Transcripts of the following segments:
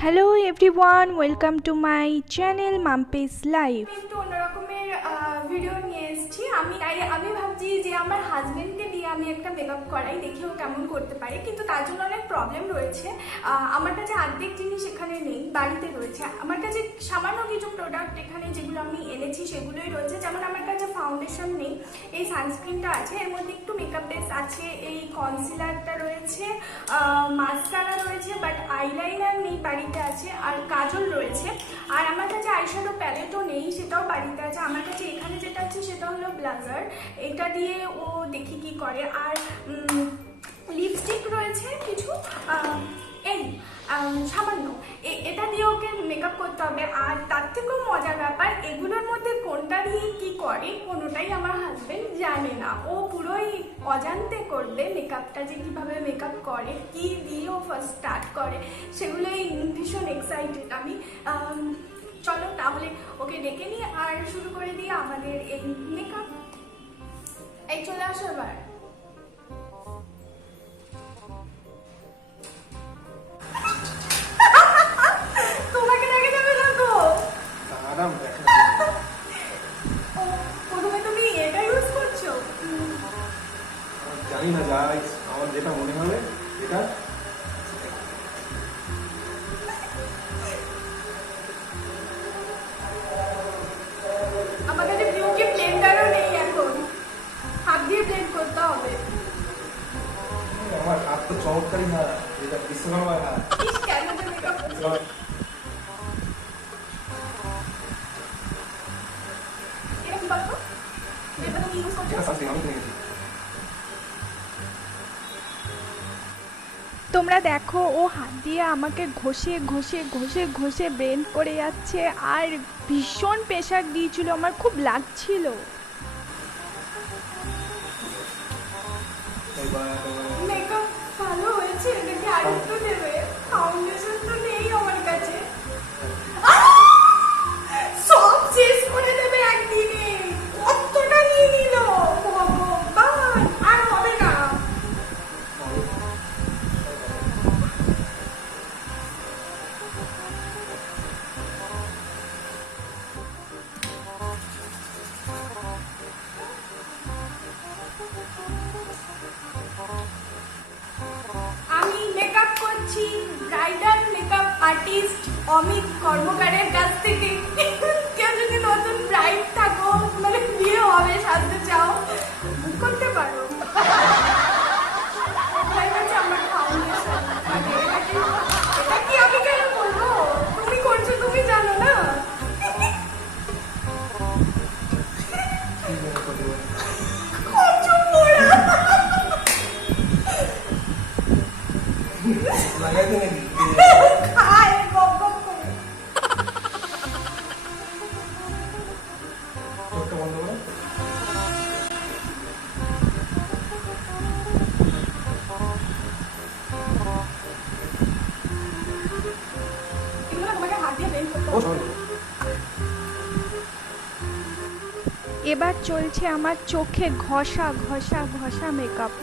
Hello everyone, welcome to my channel Mampi's life. একটু অন্যরকমের video নিয়ে এসেছি। আমি ভাবছি যে আমার হাজবেন্ডকে দিয়ে আমি একটা মেকআপ করাই, দেখি ও কেমন করতে পারে। কিন্তু তার জন্য অনেক প্রবলেম রয়েছে। আমার কাছে অর্ধেক জিনিস এখানে নেই, বাড়িতে রয়েছে। আমার কাছে সামান্য কিছু প্রোডাক্ট এখানে যেগুলো আমি এনেছি সেগুলোই রয়েছে। যেমন আমার কাছে ফাউন্ডেশন নেই, এই সানস্ক্রিনটা আছে, এর মধ্যে একটু মেকআপ বেস আছে, এই কনসিলারটা রয়েছে, মাস্কারা রয়েছে, বাট আইলাইনার নেই, বাড়িতে আছে। আর কাজল রয়েছে। আর আমার কাছে আইশ্যাডো প্যালেটও নেই, সেটাও বাড়িতে আছে। আমার কাছে এখানে যেটা আছে সেটা হলো ব্লাজার, এটা দিয়ে ও দেখি কি করে। আর লিপস্টিক রয়েছে কিছু, এই সামান্য, এটা দিয়ে ওকে মেকআপ করতে হবে। আর তার থেকেও মজার ব্যাপার, এগুলোর মধ্যে কোনটা দিয়ে কি করে কোনোটাই আমার হাজবেন্ড জানে না। ও পুরোই অজান্তে করবে মেকআপটা, যে কিভাবে মেকআপ করে, কি দিয়ে ও ফার্স্ট স্টার্ট করে, সেগুলোই ভীষণ এক্সাইটেড আমি। চলো তাহলে ওকে ডেকে নিই আর শুরু করে দিই আমাদের এই মেকআপ। এই চলে আসো এবার। তোমাকে দেখে যাবে না তো? প্রথমে তুমি এটা ইউজ করছো? জানি না, যা আমার যেটা মনে হবে এটা। আমার কাছে বিউটি ব্লেন্ডারও নেই এখন, হাত দিয়ে ব্লেন্ড করতে হবে। আমার হাত তো চমৎকারই না, এটা বিশ্বকর্মার হাত। ইস, কেন যে মেকআপ এটা কি বলতো, যেটা তুমি ইউজ করছো? এটা সানস্ক্রিন আমি কিনে গেছি। তোমরা দেখো, ও হাত দিয়ে আমাকে ঘষে ঘষে ঘষে ঘষে ব্লেন্ড করে যাচ্ছে, আর ভীষণ প্রেশার দিয়েছিল, আমার খুব লাগছিল। মেকআপ ভালো হয়েছে, দেখি আরেকটু দেবে। ফাউন্ডেশন তো নেই আমার কাছে। সব শেষ করে দেবে একদিনে, কতটা নিয়ে নিল ভগবান, আর হবে না। আমি মেকআপ করছি ব্রাইডাল মেকআপ আর্টিস্ট অমিত কর্মকারের কাছ থেকে। কেউ যদি নতুন ব্রাইড থাকো, মানে বিয়ে হবে, সাজতে চাও, বুক করতে পারো। এটাই হচ্ছে আমার ফাউন্ডেশন। এটা কি আমি কেন বলবো, তুমি করছো, তুমি জানো না। কচু পোড়া। লাগাইতে নাকি? খায় গপ গপ করে। চোখটা বন্ধ করো। এগুলো তোমাকে হাত দিয়ে বের করতে ও হবে। সরি। এবার চলছে আমার চোখে ঘষা ঘষা ঘষা মেকআপ।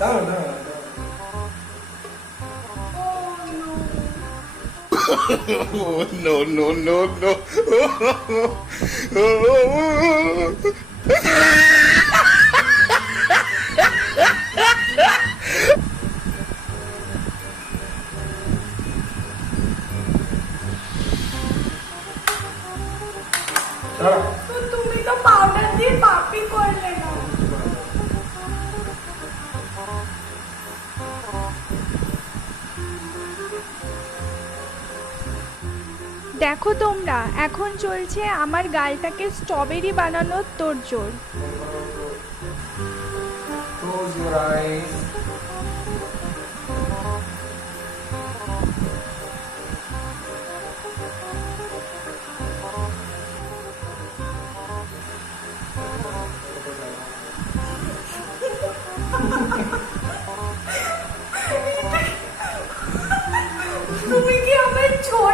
দাঁড়াও দাঁড়াও। Oh, no, no, no, no. দাঁড়াও। তো তুমি তো পাউডার দিয়ে পাপি করলে না। দেখো তোমরা, এখন চলছে আমার গালটাকে স্ট্রবেরি বানানোর তোড়জোড়। Close your eyes.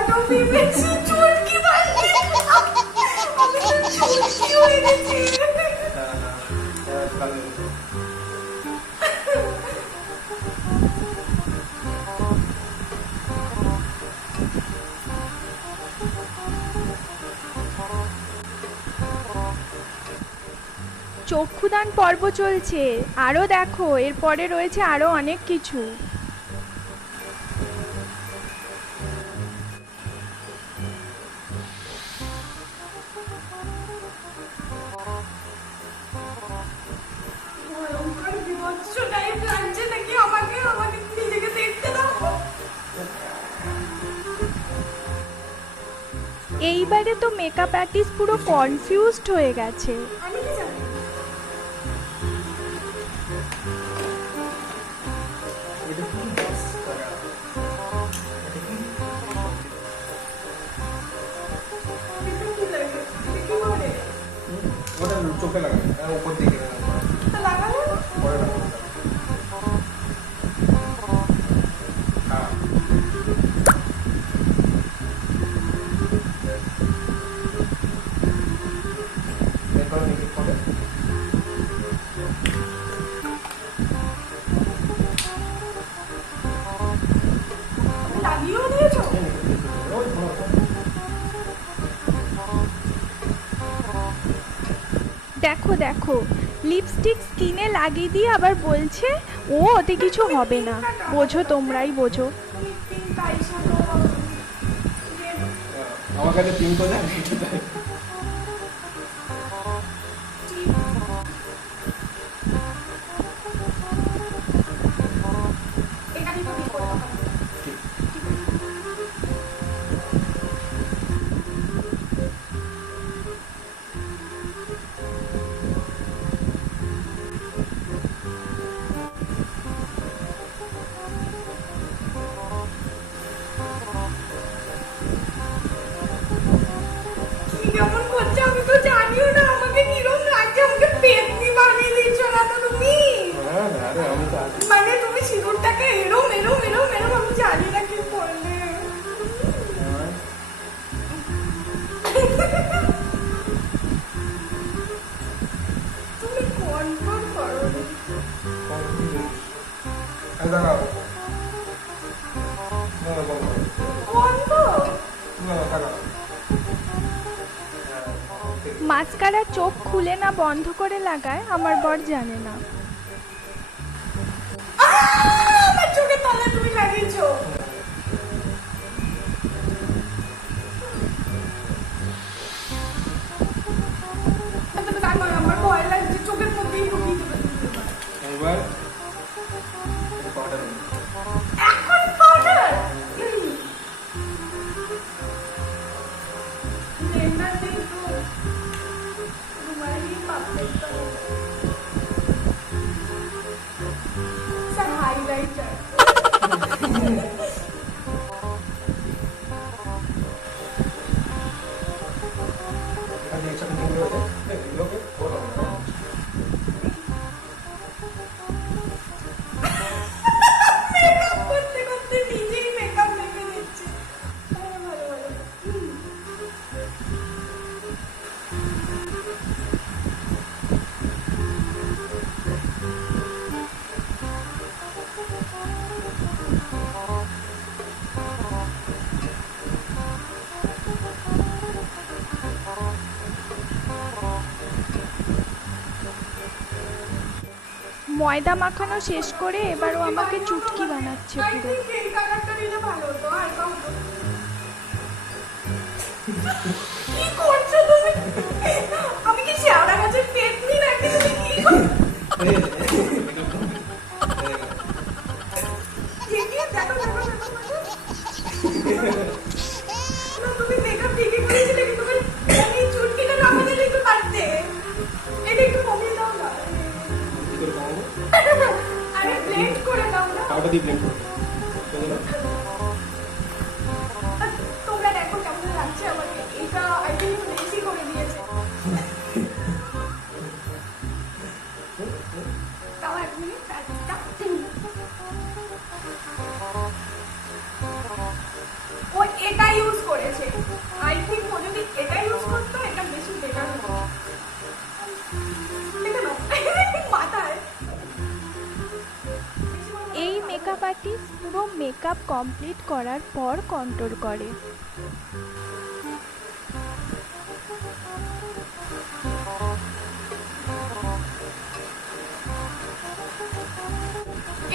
তুমি বেশি চুটকি মারলে আমি তো চুটকি হয়ে গেছি চক্ষুদান পর্ব চলছে, আরো দেখো এরপরে রয়েছে আরো অনেক কিছু। ভয়ঙ্কর বিভৎস টাইপ লাগছে নাকি আমাকে আমাকে নিজেকে দেখতে দাও এইবারে তো মেকআপ আর্টিস্ট পুরো কনফিউজড হয়ে গেছে। আমি কি জানি এটা কি মাস্কারা? এটা কি? এটা কি লাগে এটা কি করে ওটা চোখে লাগায়, উপর দিকে লাগায়। তা লাগালো না পরে লাগায়। হ্যাঁ। এরপর নিচে পড়ে। লাগিয়েও দিয়েছো ওই তোমার দেখো দেখো লিপস্টিক স্কিনে লাগিয়ে দিয়ে আবার বলছে ও ওতে কিছু হবে না। বোঝো, তোমরাই বোঝো। পিঙ্ক আইশ্যাডো আমার কাছে পিঙ্ক করে এখানে তো কি করতে হবে কি কেমন করছে আমি তো জানিও না আমাকে কিরম লাগছে আমাকে পেতনি বানিয়ে দিচ্ছ না তো তুমি হ্যাঁ আরে আমি তো আছি মানে তুমি সিঁদুরটাকে এরম এরম এরম এরম আমি জানি না কি করলে তুমি কন্ট্রোল করো দাঁড়াও না না বলো বন্ধ না না দাঁড়াও মাস্কারা চোখ খুলে না বন্ধ করে লাগায় আমার বর জানে না। আমার চোখের তলায় তুমি লাগিয়েছো আমার ভয় লাগছে চোখের মধ্যেই ঢুকিয়ে দেবে এবার পাউডার এখন পাউডার লেনা দিন তো রুমালি পাপড়ি স্যার হাইলাইটার আগে একসাথে কিনতে হবে এগুলোকে বলো মেকআপ করতে করতে নিজেই মেকআপ মেখে নিচ্ছে ভালো ভালো ভালো ময়দা মাখানো শেষ করে এবারও আমাকে চুটকি বানাচ্ছে আই পুরো। থিংক এই কালারটা নিলে ভালো হতো আর কাউকে কি করছো তুমি আমি কি শেওড়া গাছের পেতনি নাকি তুমি কি দেখো দেখো দেখো না তুমি মেকআপ ঠিকই করেছিলে কিন্তু এই চুটকিটা লাগাতে দিতে পারতে এটা একটু কমিয়ে দাও না কি করে কমাবো আরে ব্লেন্ড করে দাও না পাউডার দিয়ে ব্লেন্ড করো মেকআপ কমপ্লিট করার পর কন্ট্রোল করে।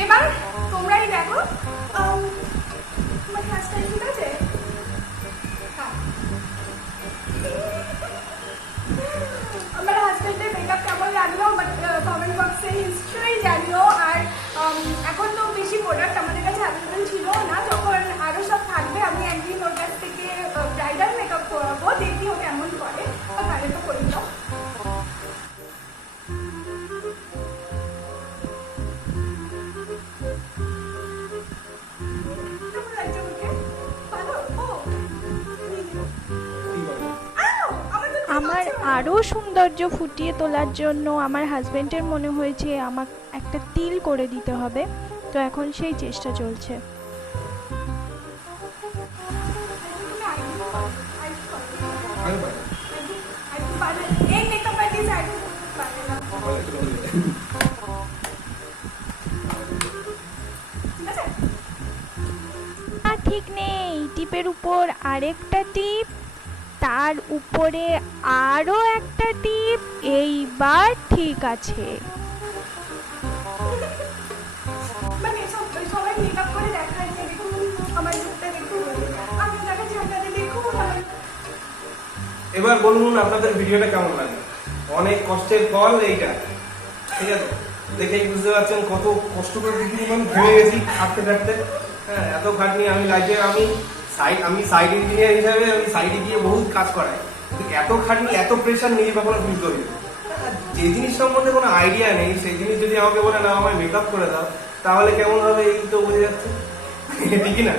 এবার তোমরাই দেখো তোমার হেয়ারস্টাইল ঠিক আছে? হ্যাঁ। আমার হাজবেন্ডের মেকআপ কেমন লাগলো কমেন্ট বক্সে নিশ্চয়ই জানিও। আর এখন তো বেশি প্রোডাক্ট আমাদের কাছে অ্যাভেলেবেল ছিল না, যখন আরও সব থাকবে আমি একদিন ওর কাছ থেকে ব্রাইডাল মেকআপ করাবো, দেখি ও কেমন করে। তাহলে তো করে দাও। কেমন লাগছে ওকে? ভালো? ও আমার আরও সৌন্দর্য ফুটিয়ে তোলার জন্য আমার হাজবেন্ডের মনে হয়েছে আমার একটা তিল করে দিতে হবে, তো এখন সেই চেষ্টা চলছে। এই মেকআপ আর্টিস্ট আর পারে না। ঠিক আছে? ঠিক নেই, টিপের উপর আরেকটা টিপ, তার উপরে আরও একটা টিপ, এইবার ঠিক আছে। মানে সবাই মেকআপ করে দেখায় যে দেখুন আমার লুকটা দেখুন, আমি তাকে ঝাঁকাতে দেখুন আমার। এবার বলুন আপনাদের ভিডিওটা কেমন লাগে। অনেক কষ্টের ফল এইটা, ঠিক আছে? দেখেই বুঝতে পারছেন কত কষ্ট করে দেখি আমি ঘেমে গেছি খাটতে খাটতে। হ্যাঁ, এত খাটনি। আমি লাইফে আমি সাইড ইঞ্জিনিয়ার হিসাবে আমি সাইডে গিয়ে বহুত কাজ করাই, কিন্তু এত খাটনি এত প্রেশার নিজে কখনো ফিল করি। যে জিনিস সম্বন্ধে কোনো আইডিয়া নেই সেই জিনিস যদি আমাকে বলে না আমায় মেকআপ করে দাও, তাহলে কেমন হবে এই তো বুঝে যাচ্ছে, ঠিকই না?